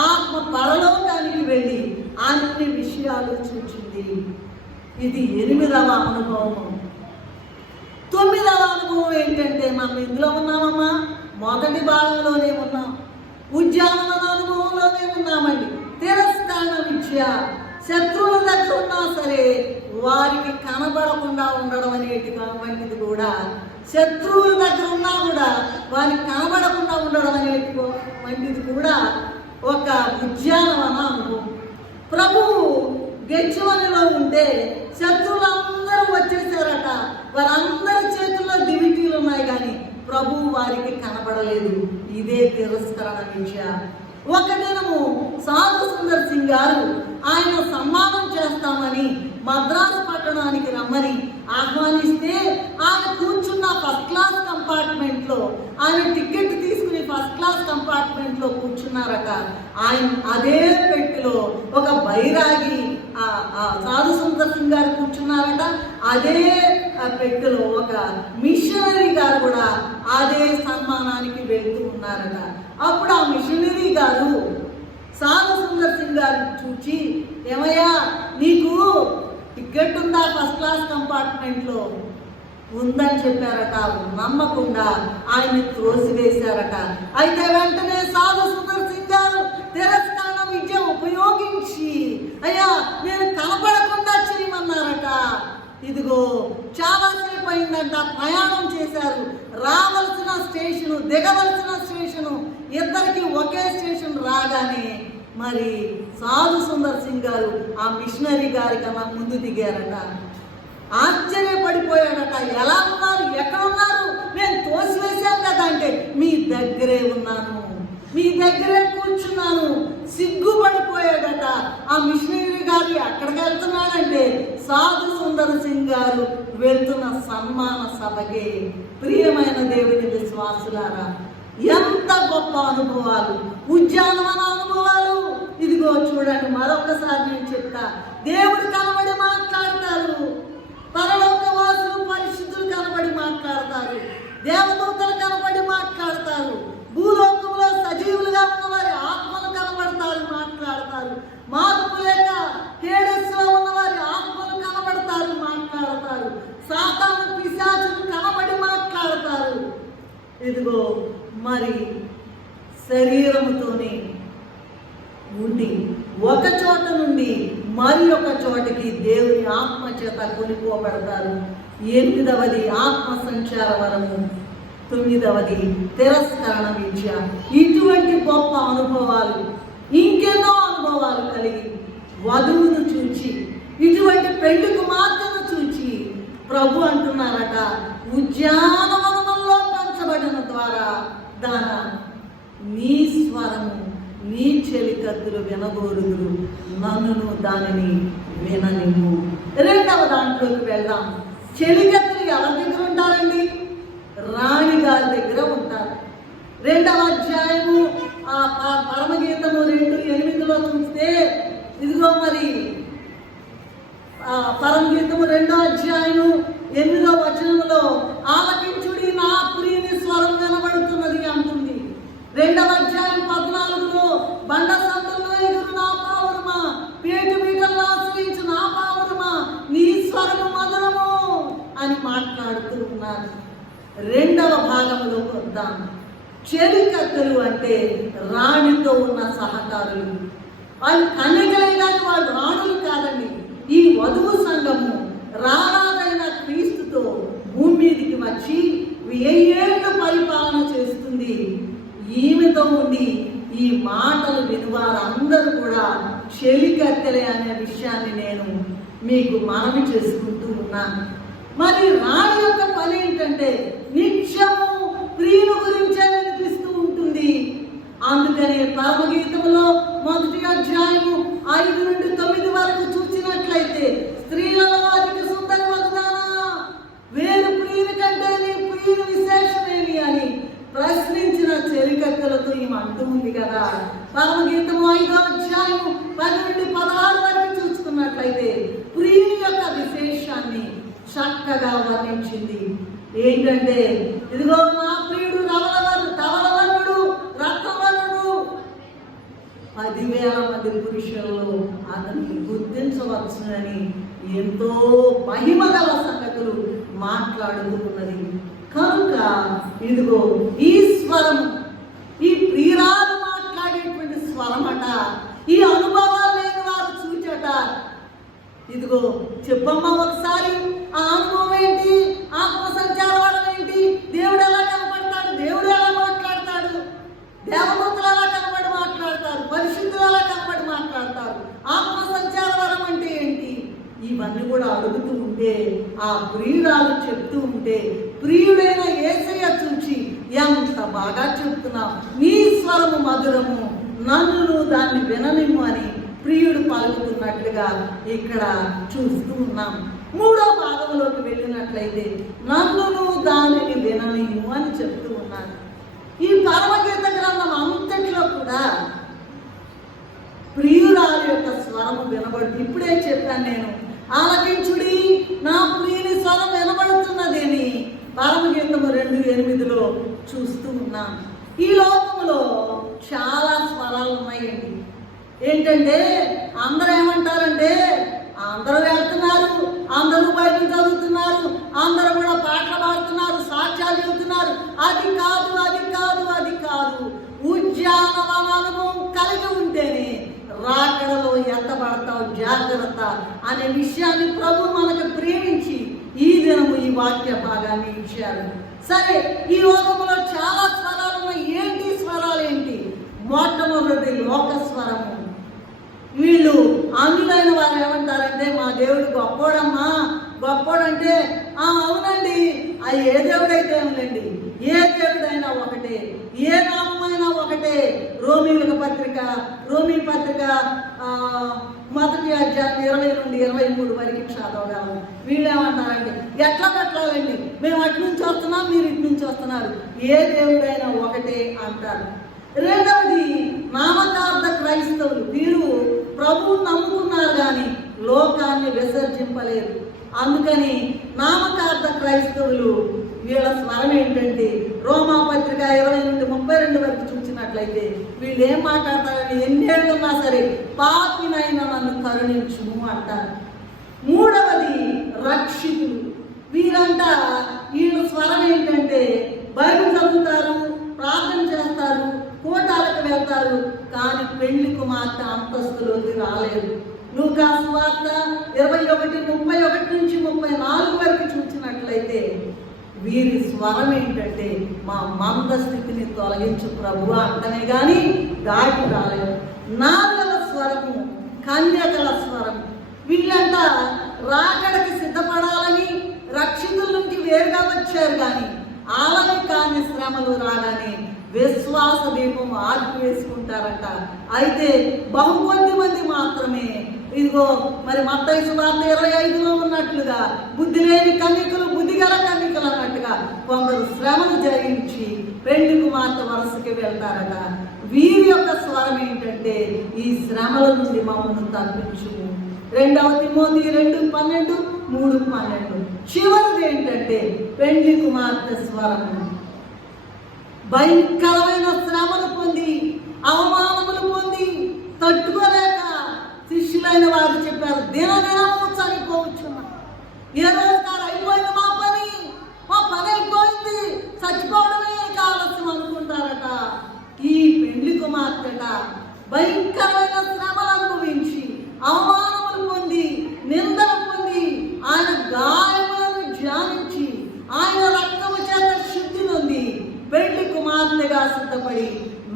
ఆత్మ పరలోకానికి వెళ్ళి అన్ని విషయాలు చూచింది. ఇది 8వ అనుభవం. 9వ అనుభవం ఏంటంటే మనం ఇందులో ఉన్నామమ్మా, మొదటి భాగంలోనే ఉన్నాం, ఉద్యానవన అనుభవంలోనే ఉన్నామండి. తిరస్కార విద్య, శత్రువుల దగ్గర ఉన్నా సరే వారికి కనబడకుండా ఉండడం అనేటువంటిది కూడా, శత్రువుల దగ్గర ఉన్నా కూడా వారికి కనబడకుండా ఉండడం అనేటువంటిది కూడా ఒక ఉద్యానవన అనుభవం. ప్రభువు గెచ్చమనిలో ఉంటే శత్రువులందరూ అందరూ వచ్చేసారట. వారందరి చేతుల్లో దివిటీలు ఉన్నాయి, కానీ ప్రభువు వారికి కనబడలేదు. ఇదే తిరస్కరణ విషయ. ఒక దినము సాధు సుందర్ సింగ్ గారు ఆయన సన్మానం చేస్తామని మద్రాసు పట్టణానికి రమ్మని ఆహ్వానిస్తే ఆయన కూర్చున్న ఫస్ట్ క్లాస్ కంపార్ట్మెంట్ లో, ఆయన టికెట్ తీసుకుని ఫస్ట్ క్లాస్ కంపార్ట్మెంట్ లో కూర్చున్నారట. ఆయన అదే పెట్టిలో ఒక బైరాగి సాధు సుందర్ సింగ్ గారు కూర్చున్నారట. అదే పెట్టెలో ఒక మిషనరీ గారు కూడా అదే సన్మానానికి వెళ్తూ ఉన్నారట. అప్పుడు ఆ మిషనరీ గారు సాధు సుందర్ సింగ్ గారిని చూచి, ఏమయ్యా నీకు టికెట్ ఉందా ఫస్ట్ క్లాస్ కంపార్ట్మెంట్ లో? ఉందని చెప్పారట. నమ్మకుండా ఆయన్ని త్రోసివేశారట. అయితే వెంటనే సాధు సుందర్ సింగ్ గారు తిరస్కరణ విద్య ఉపయోగించి, అయ్యా నేను కనపడకుండా చేయమన్నారట. ఇదిగో చాలాసేపు అయిందంట, ప్రయాణం చేశారు. రావలసిన స్టేషను, దిగవలసిన స్టేషను, ఇద్దరికి ఒకే స్టేషన్ రాగానే మరి సాధు సుందర్ సింగ్ గారు ఆ మిషనరీ గారి కన్నా ముందు దిగారట. ఆశ్చర్యపడిపోయాడట. ఎలా ఉన్నారు, ఎక్కడ ఉన్నారు? నేను తోసివేశాం కదా అంటే, మీ దగ్గరే ఉన్నాను, మీ దగ్గరే కూర్చున్నాను. సిగ్గుపడిపోయాడట. ఆ మిషనరీ గారు ఎక్కడికి వెళ్తున్నాడంటే సాధు సుందర్ సింగ్ గారు వెళ్తున్న సన్మాన సభకే. ప్రియమైన దేవుని విశ్వాసులారా, ఎంత గొప్ప అనుభవాలు, ఉద్యానవన అనుభవాలు. ఇదిగో చూడండి, మరొకసారి నేను చెప్తా. దేవుడు కనబడి మాట్లాడతారు, పరలోకవాసులు పరిశుద్ధులు కనబడి మాట్లాడతారు, దేవదూతలు కనబడి మాట్లాడతారు, భూలోకంలో సజీవులుగా ఉన్న వారి ఆత్మలు కనబడతారు, మాట్లాడతారు. మార్పు లేక హేడెస్లో ఉన్న వారి ఆత్మలు కనబడతారు, మాట్లాడతారు. సాతాను పిశాచులు కనబడి మాట్లాడతారు. ఇదిగో మరి శరీరముతోనే ఉండి ఒక చోట నుండి మరి ఒక చోటకి దేవుని ఆత్మ చేత కొనిపోబడతారు. 8వది ఆత్మ సంచార వరము, 9వది తిరస్కరణ విద్య. ఇటువంటి గొప్ప అనుభవాలు, ఇంకెన్నో అనుభవాలు కలిగి వధువును చూచి, ఇటువంటి పెళ్లి కుమార్తెను చూచి ప్రభు అంటున్నారట, ఉద్యానవనంలో పెంచబడిన ద్వారా దాన నీ స్వరము, నీ చెలికత్తులు వినగోరుదురు, నన్నును దానిని విననిమ్ము. 2వ దాంట్లోకి వెళ్దాం. చెలికత్తులు ఎవరి దగ్గర ఉంటారండి? రాణి గారి దగ్గర ఉంటారు. 2వ అధ్యాయము పరమగీతము 2:8 చూస్తే, ఇదిగో మరి పరమగీతము 2వ అధ్యాయము 8వ వచనములో ఆలకించుడి నా ప్రియుని స్వరం వినబడుతున్నది అంటుంది. 2వ అధ్యాయం 14లో బండ సందుల్లో ఎదురు నా పావురమా, పేటు మీటల్లో ఆశ్రయించు నా పావురమా, నీ స్వరము మధురము అని మాట్లాడుతూ ఉన్నారు. 2వ భాగంలోకి వద్దాం. చెలికత్తెలు అంటే రాణితో ఉన్న సహకారులు. వాళ్ళు కన్యకలే కానీ వాళ్ళు రాణులు కాదండి. ఈ వధువు సంఘము రారాదైన క్రీస్తుతో భూమి మీదికి వచ్చి 1000 ఏళ్ళు పరిపాలన చేస్తుంది. ఈమెతో ఉండి ఈ మాటలు వినువారందరూ కూడా చెలికత్తెలే అనే విషయాన్ని నేను మీకు మనవి చేసుకుంటూ ఉన్నాను. మరి రాణి యొక్క పని ఏంటంటే నిత్యము ప్రియుని గురించే వినిపిస్తూ ఉంటుంది. అందుకనే పరమగీతములో 1వ అధ్యాయము 5 నుండి 9 వరకు చూసినట్లయితే, స్త్రీలలో అధిక సుందరి వగుదానా, వేరు ప్రియుని కంటే నీ ప్రియుని విశేషమేమి అని ప్రశ్నించిన చెలికత్తెలతో ఈమె అంటూ ఉంది కదా. పరమగీతము 5వ అధ్యాయము 10 నుండి 16 వరకు చూసుకున్నట్లయితే ప్రియుని యొక్క విశేషాన్ని చక్కగా వర్ణించింది. ఏంటంటే, ఇదిగో నా ప్రియుడు ధవలవర్ణుడు, రత్నవర్ణుడు, 10,000 మంది పురుషులలో అతనికి గుర్తించవచ్చునని ఎంతో మహిమగల సంగతులు మాట్లాడుతూ ఉన్నది. కనుక ఇదిగో ఈ స్వరం, ఈ ప్రియురాలు మాట్లాడేటువంటి స్వరమట, ఈ అనుభవాలు లేని వారు చూచట. ఇదిగో చెప్పమ్మా ఒకసారి, ఆ అనుభవం ఏంటి, ఆత్మ సంచార వరం ఏంటి, దేవుడు ఎలా కనపడతాడు, దేవుడు ఎలా మాట్లాడతాడు, దేవదూతలు ఎలా కనపడి మాట్లాడతారు, పరిశుద్ధులు ఎలా కనపడి మాట్లాడతారు, ఆత్మ సంచార వరం అంటే ఏంటి, ఇవన్నీ కూడా అడుగుతూ ఉంటే ఆ ప్రియురాలు చెప్తూ ఉంటే ప్రియుడైన యేసయ్య చూచి ఎంత బాగా చెప్తున్నావు, నీ స్వరము మధురము, నన్ను దాన్ని విననిమ్ము అని ప్రియుడు పలుకుతున్నట్లుగా ఇక్కడ చూస్తూ ఉన్నాం. మూడో భాగంలోకి వెళ్ళినట్లయితే నన్ను దానిని విననిమ్ము అని చెప్తూ ఉన్నాను. ఈ పరమగీత గ్రంథం అంతటిలో కూడా ప్రియురాలి యొక్క స్వరము వినబడుతుంది. ఇప్పుడే చెప్పాను నేను, ఆలకించుడి నా ప్రియుని స్వరం వినబడుతున్నదని పరమగీతము 2:8 చూస్తూ ఉన్నాను. ఈ లోకంలో చాలా స్వరాలు ఉన్నాయండి. ఏంటంటే అందరూ ఏమంటారంటే అందరూ వెళ్తున్నారు, అందరూ బైబిల్ చదువుతున్నారు, అందరూ కూడా పాటలు పాడుతున్నారు, సాక్ష్యాలు చెబుతున్నారు, అది కాదు అది కాదు అది కాదు. ఉద్యానవన అనుభవం కలిగి ఉంటేనే రాకడలో ఎత్తబడతావు, జాగ్రత్త అనే విషయాన్ని ప్రభు మనకు ప్రేమించి ఈ దినము ఈ వాక్య భాగాన్ని ఇచ్చారు. సరే, ఈ లోకంలో చాలా స్వరాలు ఉన్నాయి. ఏంటి స్వరాలు ఏంటి? మొట్టమొదటి లోక స్వరము. వీళ్ళు అందులైన వారు ఏమంటారంటే మా దేవుడు గొప్పోడమ్మా, గొప్పోడంటే అవునండి, అది ఏ దేవుడైతే ఉందండి, ఏ దేవుడైనా ఒకటే, ఏ నామైనా ఒకటే. రోమీ పత్రిక 1వ అధ్యాయం 20 నుండి 23 వరకు చదవగలము. వీళ్ళు ఏమంటారంటే ఎట్లా పెట్టాలండి, మేము అటు నుంచి వస్తున్నాం, మీరు ఇటు నుంచి వస్తున్నారు, ఏ దేవుడైనా ఒకటే అంటారు. రెండవది నామకార్థ క్రైస్తవులు. వీరు ప్రభువు నమ్ముకున్నారు కానీ లోకాన్ని విసర్జింపలేరు. అందుకని నామకార్థ క్రైస్తవులు వీళ్ళ స్వరం ఏంటంటే రోమాపత్రిక 20 నుండి 32 వరకు చూసినట్లయితే వీళ్ళు ఏం మాట్లాడతారంటే ఎన్నేళ్ళున్నా సరే పాపినైనా నన్ను కరుణించుము అంటారు. మూడవది రక్షితులు. వీళ్ళంతా వీళ్ళ స్వరం ఏంటంటే బైబిల్ చదువుతారు, ప్రార్థన చేస్తారు, కోటాలకు వెళ్తారు, కానీ పెళ్లి కుమార్తె అంతస్తులోకి రాలేదు. లూకా సువార్త 21:31 నుంచి 34 వరకు చూసినట్లయితే వీరి స్వరం ఏంటంటే మా మంద స్థితిని తొలగించు ప్రభువా అంటనే కానీ దాటి రాలేదు. నాలుగవ స్వరము కన్యకల స్వరం. వీళ్ళంతా రాకడకి సిద్ధపడాలని రక్షితుల నుంచి వేరుగా వచ్చారు, కానీ ఆలయ కాని శ్రమలు రాగానే విశ్వాస దీపం ఆర్పివేసుకుంటారట. అయితే బహుకొద్ది మంది మాత్రమే, ఇదిగో మరి మత్తయి సువార్త 25లో ఉన్నట్లుగా బుద్ధి లేని కన్యకలు బుద్ధిగల కన్యకలు అన్నట్టుగా కొందరు శ్రమలు జయించి పెళ్లి కుమార్తె వరుసకి వెళ్తారట. వీరి యొక్క స్వరం ఏంటంటే ఈ శ్రమల నుండి మమ్మల్ని తప్పించుము. 2వ తిమోతి 2:12, 3:12. చివరిది ఏంటంటే పెళ్లి కుమార్తె స్వరము. భయంకరమైన శ్రమలు పొంది అవమానములు పొంది తట్టుకోలేక శిష్యులైన వారు చెప్పారు, దినదినము చనిపోవచ్చున్నా. ఏ రోజు కాదు, అయిపోయింది మా పని అయిపోయింది, చచ్చిపోవడమే ఆలస్యం అనుకుంటారట. ఈ పెళ్లి కుమార్తెట భయంకరమైన శ్రమలు అనుభవించి అవమానములు పొంది నిందలు పొంది ఆయన గాయములను ధ్యానించి ఆయన రక్తము చేత శుద్ధి నొంది పెళ్లి కుమార్తెగా సిద్ధపడి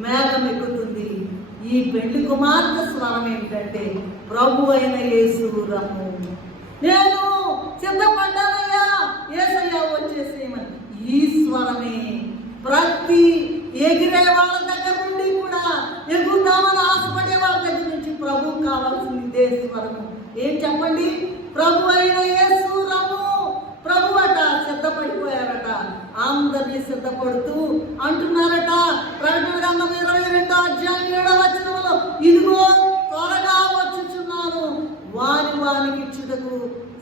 మేఘం ఎక్కుతుంది. ఈ పెళ్లి కుమార్తె స్వరం ఏంటంటే ప్రభు అయిన యేసు రమ్ము, నేను సిద్ధపడ్డానయ్యా, యేసయ్యా వచ్చేసేయమని. ఈ స్వరమే ప్రతి ఎగిరే వాళ్ళ దగ్గర నుండి కూడా ఎగురుదామని ఆశపడే వాళ్ళ దగ్గర నుంచి ప్రభువు కావాల్సింది ఇదే స్వరము. ఏం చెప్పండి? ప్రభు అయిన యేసు రమ్ము. ప్రభు అట సిద్ధపడిపోయారట, అందరినీ సిద్ధపడుతూ అంటున్నారట. ప్రకటన గ్రంథం 22వ అధ్యాయం 7వ వచనంలో, ఇదిగో త్వరగా వచ్చుచున్నాను, వానికి ఇచ్చుటకు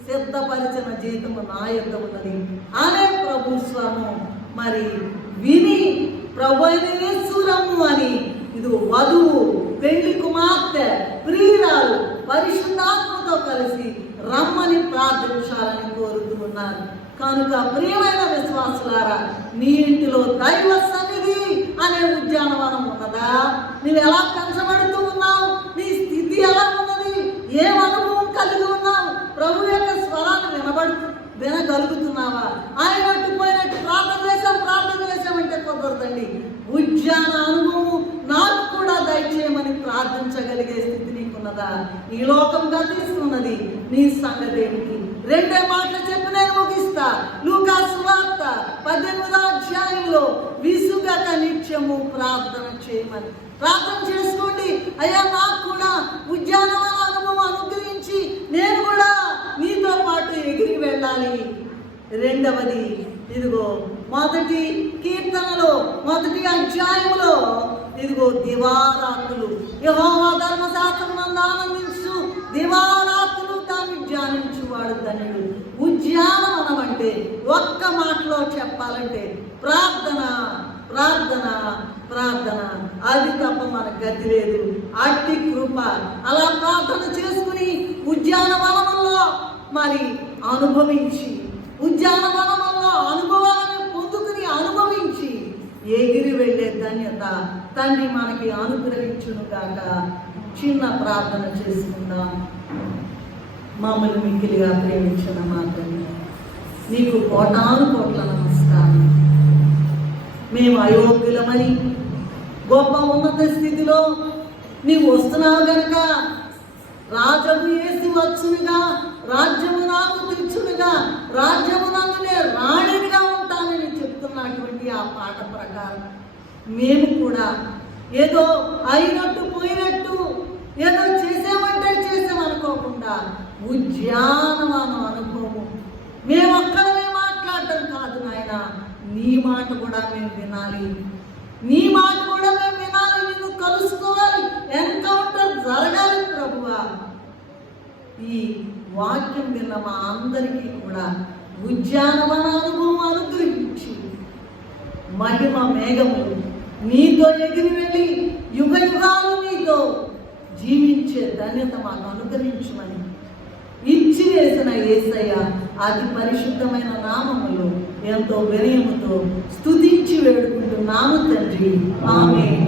సిద్ధపరిచిన జీతము నా యొద్ద ఉన్నది అనే ప్రభు స్వరము. మరి విని ప్రభు అయిన యేసు రమ్ము అని ఇది వధువు, పెళ్లి కుమార్తె, ప్రియురాలు పరిశుద్ధాత్మతో కలిసి రమ్మని ప్రార్థించాలని కోరుతూ ఉన్నారు. కనుక ప్రియమైన విశ్వాసులారా, నీ ఇంటిలో దైవ సన్నిధి అనే ఉద్యానవనం ఉన్నదా? నువ్వు ఎలా పెంచబడుతూ ఉన్నావు? నీ స్థితి ఎలా ఉన్నది? ఏం అనుభవం కలిగి ఉన్నావు? ప్రభు యొక్క స్వరాన్ని వినగలుగుతున్నావా? ఆయన అట్టుపోయినట్టు ప్రార్థన చేసామంటే కుదరదండి. ఉద్యాన అనుభవం నాకు కూడా దయచేయమని ప్రార్థించగలిగే స్థితి నీకున్నదా? ఈ లోకం గతిస్తున్నది, నీ సంగతి ఏమిటి? 2 మాటలు చెప్పి నేను ముగిస్తా. లూకా సువార్త 18వ అధ్యాయంలో విసుగక నిత్యము ప్రార్థన చేయమని. ప్రార్థన చేసుకోండి. అయ్యా, నాకు కూడా ఉద్యానవన అనుభవం అనుగ్రహించి నేను కూడా నీతో పాటు ఎగిరి వెళ్ళాలి. 2వది, ఇదిగో 1 కీర్తనలో 1వ అధ్యాయంలో ఇదిగో దివారాత్రులు యెహోవా ధర్మశాస్త్రమునందు ఆనందించు, దివారాత్రులు దాన్ని ధ్యానించువాడు ధన్యుడు. ఉద్యానవనం అంటే ఒక్క మాటలో చెప్పాలంటే ప్రార్థన, ప్రార్థన, ప్రార్థన. అది తప్ప మనకు గతి లేదు. అట్టి కృప అలా ప్రార్థన చేసుకుని ఉద్యానవనంలో మరి అనుభవించి, ఉద్యానవనంలో అనుభవాలను పొందుకుని అనుభవించి ఎగిరి వెళ్ళే ధన్యత తండ్రి మనకి అనుగ్రహించును గాక. చిన్న ప్రార్థన చేసుకుందాం. మమ్మల్ని మిక్కిలిగా ప్రేమించిన మాత్రమే నీకు కోటాను కోట్ల నమస్కారం. మేము అయోగ్యులమని గొప్ప ఉన్నత స్థితిలో నీవు వస్తున్నావు గనక రాజము యేసు వచ్చునుగా, రాజ్యము నాకు తెచ్చునుగా, రాజ్యము నన్ను రాణిగా ఉంటానని చెప్తున్నటువంటి ఆ పాట ప్రకారం మేము కూడా ఏదో అయినట్టు పోయినట్టు ఏదో చేసామంటే చేసామనుకోకుండా ఉద్యానవన అనుభవం మేమొక్కడమే మాట్లాడటం కాదు నాయన, నీ మాట కూడా మేము వినాలి, నీ మాట కూడా మేము వినాలి, నిన్ను కలుసుకోవాలి, ఎన్కౌంటర్ జరగాలి ప్రభువా. ఈ వాక్యం విన్న మా అందరికీ కూడా ఉద్యానవన అనుభవం అనుగ్రహించి మహిమ మేఘములు నీతో ఎగిరి వెళ్ళి యుగ యుగాలు నీతో జీవించే ధన్యత మాకు అనుగ్రహించమని ఇచ్చి వేసిన యేసయ్య అతి పరిశుద్ధమైన నామములో ఎంతో వినయముతో స్తుతించి వేడుకుంటున్నాము తండ్రి. ఆమేన్.